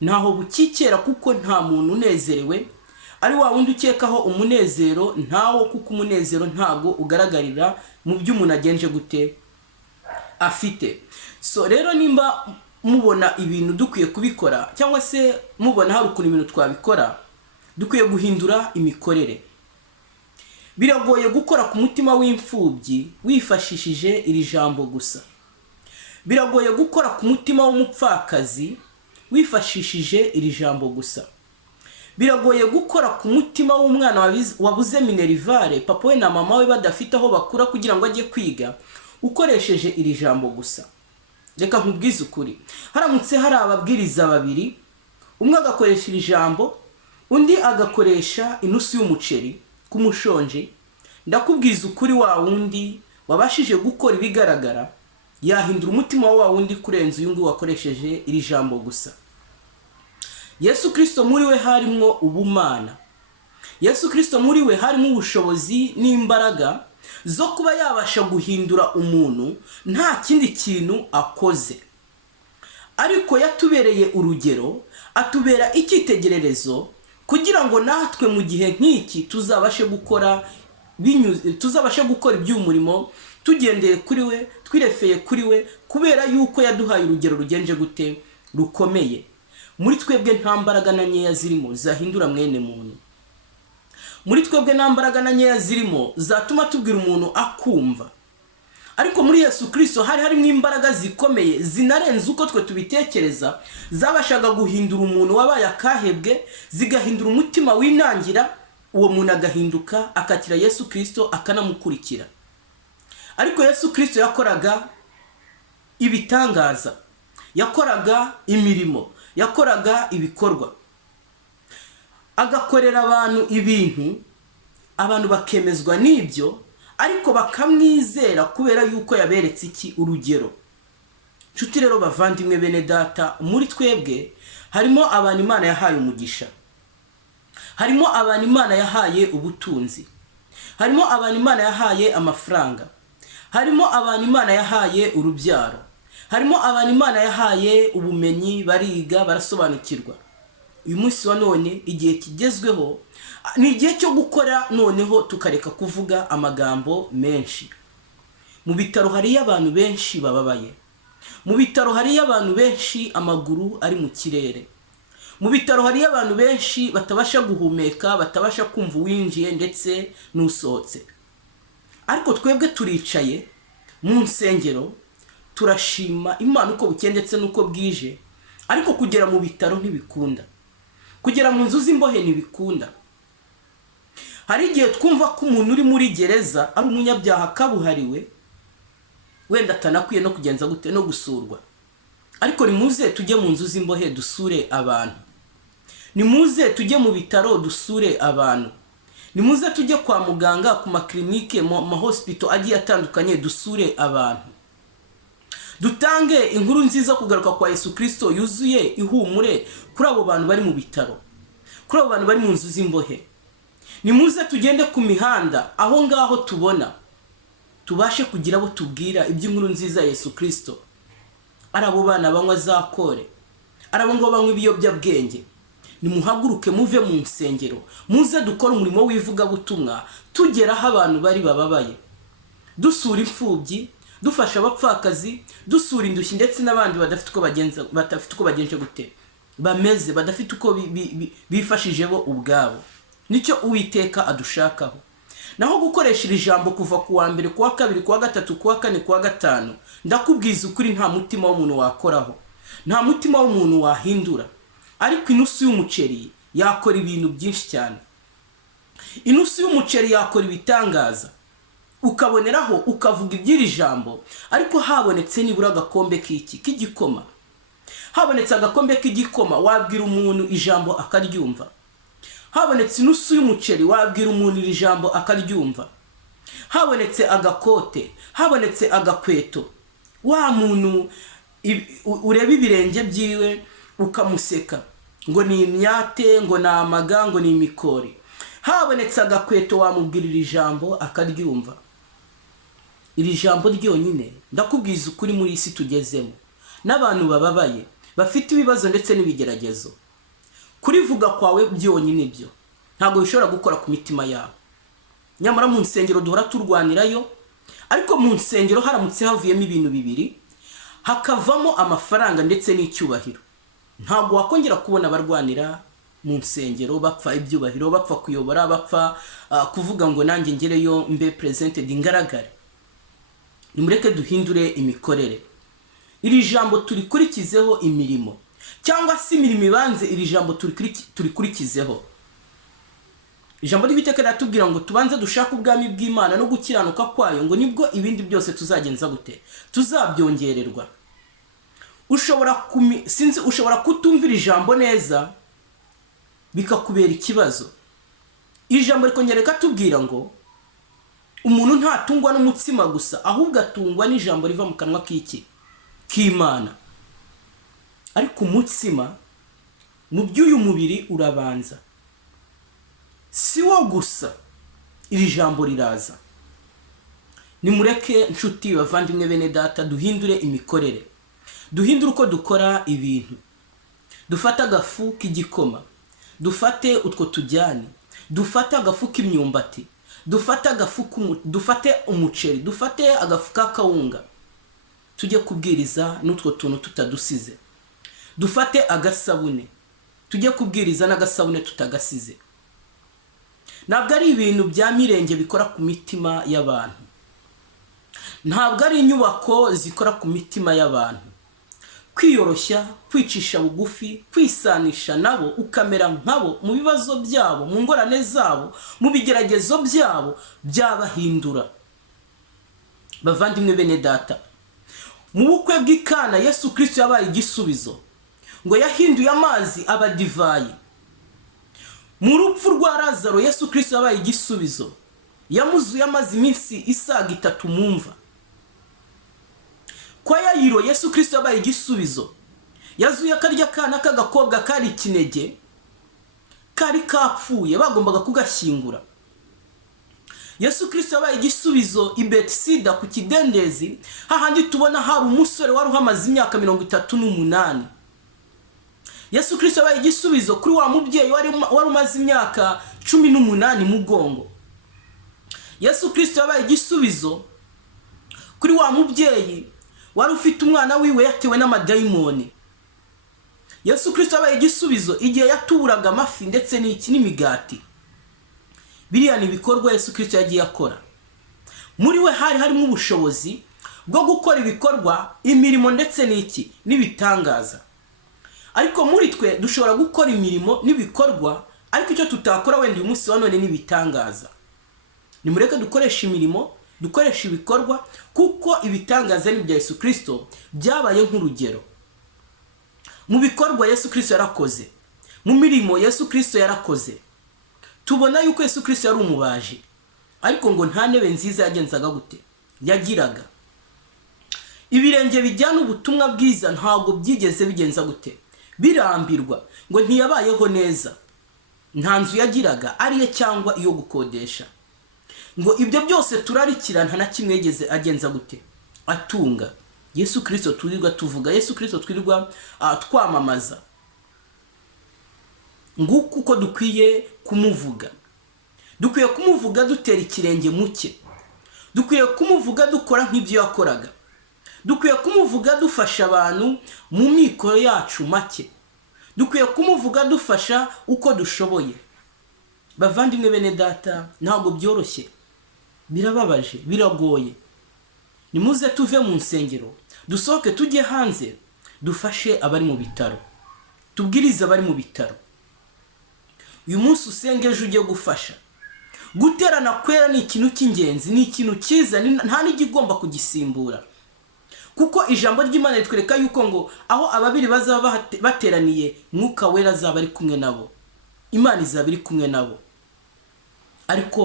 ntaho bukikera kuko nta muntu unezerewe ari wa wundi ukekaho umunezero ntawo, kuko umunezero ntago ugaragarira mu byo umuntu agenje gute afite. So rero nimba mubona ibintu dukwiye kubikora cyangwa se mubona hari ukuntu ibintu twabikora, dukwiye guhindura imikorere. Biragoye gukora ku mutima w'imfubyi wifashishije iri jambo gusa. Biragoye gukora ku mutima w'umupfakazi wifashishije iri jambo gusa. Biragoye gukora ku mutima w'umwana wabuze minerivare, papa we na mama we badafite aho bakura kugira ngo ajye kwiga, ukoresheje iri jambo gusa. Reka nkubwize ukuri, haramutse hari ababwiriza babiri, umwe agakoresha iri jambo, undi agakoresha inusu y'umuceri kumushonje, ndakubwiza ukuri wa wundi wabashije gukora ibigaragara yahindura umutima wa wundi kurenza uyu nguyu wakoresheje iri jambo gusa. Yesu Kristo muri we harimo ubumana. Yesu Kristo muri we harimo ubushobozi n'imbaraga zo kuba yabasha guhindura umuntu nta kindi kintu akoze. Ariko yatubereye urugero, atubera icyitegererezo kugira ngo natwe mu gihe nk'iki tuzabashe gukora iby'umurimo tugendeye kuri we, twirefeye kuri we, kubera yuko yaduhaye urugero rugenje gute rukomeye. Muri twebwe nta mbaraga na nkeya zirimo zahindura mwene muntu. Muri twebwe nta mbaraga na nkeya zirimo zatuma tubwira umuntu akumva. Ariko muri Yesu Kristo harimo imbaraga zikomeye zinarenze uko twe tubitekereza, zabashaga guhindura umuntu wabaye akahebwe, zigahindura umutima winangira, uwo muntu agahinduka akakira Yesu Kristo akanamukurikira. Ariko Yesu Kristo yakoraga ibitangaza, yakoraga imirimo, yakoraga ibikorwa, agakorera abantu ibintu, abantu bakemezwa n'ibyo, ariko bakamwizera kubera yuko yaberetse iki urugero. Nshuti rero bavandimwe bene data, muri twebwe harimo abantu Imana yahaye umugisha, harimo abantu Imana yahaye ubutunzi, harimo abantu Imana yahaye amafaranga, harimo abantu Imana yahaye urubyaro, harimo abantu Imana yahaye ubumenyi, bariga barasobanukirwa. Uyu munsi wa none igihe kigezweho ni igihe cyo gukora, noneho tukareka kuvuga amagambo menshi. Mu bitaro hari abantu benshi bababaye, mu bitaro hari abantu benshi amaguru ari mu kirere, mu bitaro hari abantu benshi batabasha guhumeka, batabasha kumva uwinjiye ndetse n'usohotse. Ariko twebwe turicaye mu nsengero turashima Imana uko bukeye ndetse n'uko bwije, ariko kugera mu bitaro ntibikunda, kugera mu nzu z'imbohe ntibikunda. Hari igihe twumva ko umuntu uri muri gereza ari umunyabyaha kabuhariwe, wenda atanakwiye no kugenza gute no gusurwa. Ariko nimuze tujye mu nzu z'imbohe dusure abantu, nimuze tujye mu bitaro dusure abantu, nimuze tujye kwa muganga, ku maklinike, mu mahospital agiye atandukanye dusure abantu. Dutange inkuru nziza kugaruka kwa Yesu Kristo yuzuye ihumure kuri abo bantu bari mu bitaro, kuri abo bantu bari mu nzu z'imbohe. Nimuze tugende ku mihanda aho ngaho tubona, tubashe kugira abo tubwira iby'inkuru nziza Yesu Kristo. Ari abo bana banywa za kore, ari abo ngo banywa ibiyobyabwenge, nimuhaguruke muve mu nsengero, muze dukora umurimo w'ivugabutumwa, tugeraho abantu bari bababaye, dusura imfubyi, dufasha abapfakazi, dusura indushyi ndetse n'abandi badafite uko bagenje gute bameze, badafite uko bifashije bo ubwabo. Nicyo Uwiteka adushakaho. Naho gukoresha iri jambo kuva ku wa mbere, ku wa kabiri, ku wa gatatu, ku wa kane, ku wa gatanu, ndakubwiza ukuri nta mutima w'umuntu wakoraho, nta mutima w'umuntu wahindura. Ariko inusu y'umuceri yakora ibintu byinshi cyane. Inusu y'umuceri yakora ibitangaza, ukaboneraho ukavuga iby'iri jambo, ariko habonetse nibura agakombe k'igikoma, habonetse agakombe k'igikoma, wabwira umuntu ijambo akaryumva. Habonetse inusu y'umuceri, wabwira umuntu iri jambo akaryumva. Habonetse agakote, habonetse agakweto, wa muntu ureba ibirenge byiwe ukamuseka ngo ni imyate, ngo ni amaga, ngo ni imikori. Habonetse agakweto, wamubwira iri jambo akaryumva. Iri jambo ryonyine ndakubwiza ukuri muri isi tugezemo, n'abantu bababaye, bafite ibibazo ndetse n'ibigeragezo. Kurivuga kwawe byonyine byo ntabwo bishobora gukora ku mitima yabo. Nyamara mu nsengero duhora turwanirayo, ariko mu nsengero haramutse havuyemo ibintu bibiri, hakavamo amafaranga ndetse n'icyubahiro, ntabwo wakongera kubona abarwanira mu nsengero bapfa ibyubahiro, bapfa kuyobora, bapfa kuvuga ngo nanjye ngereyo mbe presented ingaragare. Nimureke duhindure imikorere. Iri jambo turikurikizeho imirimo, cyangwa se imirimo ibanze iri jambo turikurikizeho. Ijambo ry'Uwiteka riratubwira ngo tubanze dushaka ubwami bw'Imana no gukiranuka kwayo, ngo nibwo ibindi byose tuzagenza gute, tuzabyongererwa. Ushobora kutumvira ijambo neza bikakubera ikibazo. Ijambo rikongera rikatubwira ngo umuntu ntatungwa n'umutsima gusa, ahubwo atungwa n'ijambo riva mu kanwa k'Imana. Ariko umutsima mu by'uyu mubiri urabanza, si wo gusa, iri jambo riraza. Nimureke nshuti bavandimwe bene data duhindure imikorere, duhindure uko dukora ibintu. Dufate agafu k'igikoma, dufate utwo tujyane, dufate agafu k'imyumbati, dufate umuceri, dufate agafu k'akawunga, tujye kubwiriza n'utwo tuntu tutadusize. Dufate agasabune, tujye kubwiriza n'agasabune tutagasize. Ntabwo ari ibintu bya mirenge bikora ku mitima y'abantu, ntabwo ari inyubako zikora ku mitima y'abantu. Kwiyoroshya, kwicisha bugufi, kwisanisha nabo, ukamera nkabo mu bibazo byabo, mu ngorane zabo, mu bigeragezo byabo, byabahindura. Bavandimwe bene data, mu bukwe bw'Ikana Yesu Kristo yabaye igisubizo, ngo yahinduye amazi aba divayi. Mu rupfu rwa Lazaro Yesu Kristo yabaye igisubizo, yamuzuye amazi iminsi isaga 3 mu mva. Kwa Yayiro Yesu Kristo yabaye igisubizo, yazuye akarya kana k'agakobwa kari ikinege, kari kapfuye bagombaga kugashyingura. Yesu Kristo yabaye igisubizo i Betsida ku kidendezi, hahandi tubona hari umusore wari uhamaze imyaka 38. Yesu Kristo yabaye igisubizo kuri wa mubyeyi wari umaze imyaka 18 mugongo. Yesu Kristo yabaye igisubizo kuri wa mubyeyi wari ufite umwana wiwe yatewe n'amadayimoni. Yesu Kristo yabaye igisubizo igihe yatuburaga amafi ndetse n'imigati. Biriya ni ibikorwa Yesu Kristo yagiye akora. Muri we harimo ubushobozi bwo gukora ibikorwa, imirimo ndetse n'ibitangaza. Ariko muri twe dushobora gukora imirimo n'ibikorwa, ariko icyo tutakora wenda uyu munsi wa none n'ibitangaza. Nimureke dukoresha imirimo, dukoresha ibikorwa, kuko ibitangaza ni bya Yesu Kristo byabaye nk'urugero. Mu bikorwa Yesu Kristo yarakoze, mu mirimo Yesu Kristo yarakoze. Tubona yuko Yesu Kristo yari umubaji, ariko ngo nta ntebe nziza yagenzaga gute, yagiraga. Ibirenge bijyana ubutumwa bwiza ntabwo byigeze bigenza gute, birambirwa, ngo ntiyabayeho neza. Nta nzu yagiraga ariye cyangwa iyo gukodesha, ngo ibyo byose turarikira nta na kimwe yigeze agenza gute, atunga. Yesu Kristo twirirwa tuvuga, Yesu Kristo twirirwa twamamaza, nguko uko dukwiye kumuvuga. Dukwiye kumuvuga dutera ikirenge muke, dukwiye kumuvuga dukora nk'ibyo yakoraga, dukwiye kumuvuga dufasha abantu mu mikoro yacu make, dukwiye kumuvuga dufasha uko dushoboye. Bavandimwe bene data, ntabwo byoroshye, birababaje, biragoye. Nimuze tuve mu nsengero, dusohoke tujye hanze, dufashe abari mu bitaro, tubwirize abari mu bitaro. Uyu munsi usenge ejo ujye gufasha. Guterana kwera ni ikintu cy'ingenzi, ni ikintu cyiza, nta n'igigomba kugisimbura. Kuko ijambo ry'Imana ritwereka yuko ngo aho ababiri bazaba bateraniye, Mwuka Wera azaba ari kumwe nabo, Imana izaba iri kumwe nabo. Ariko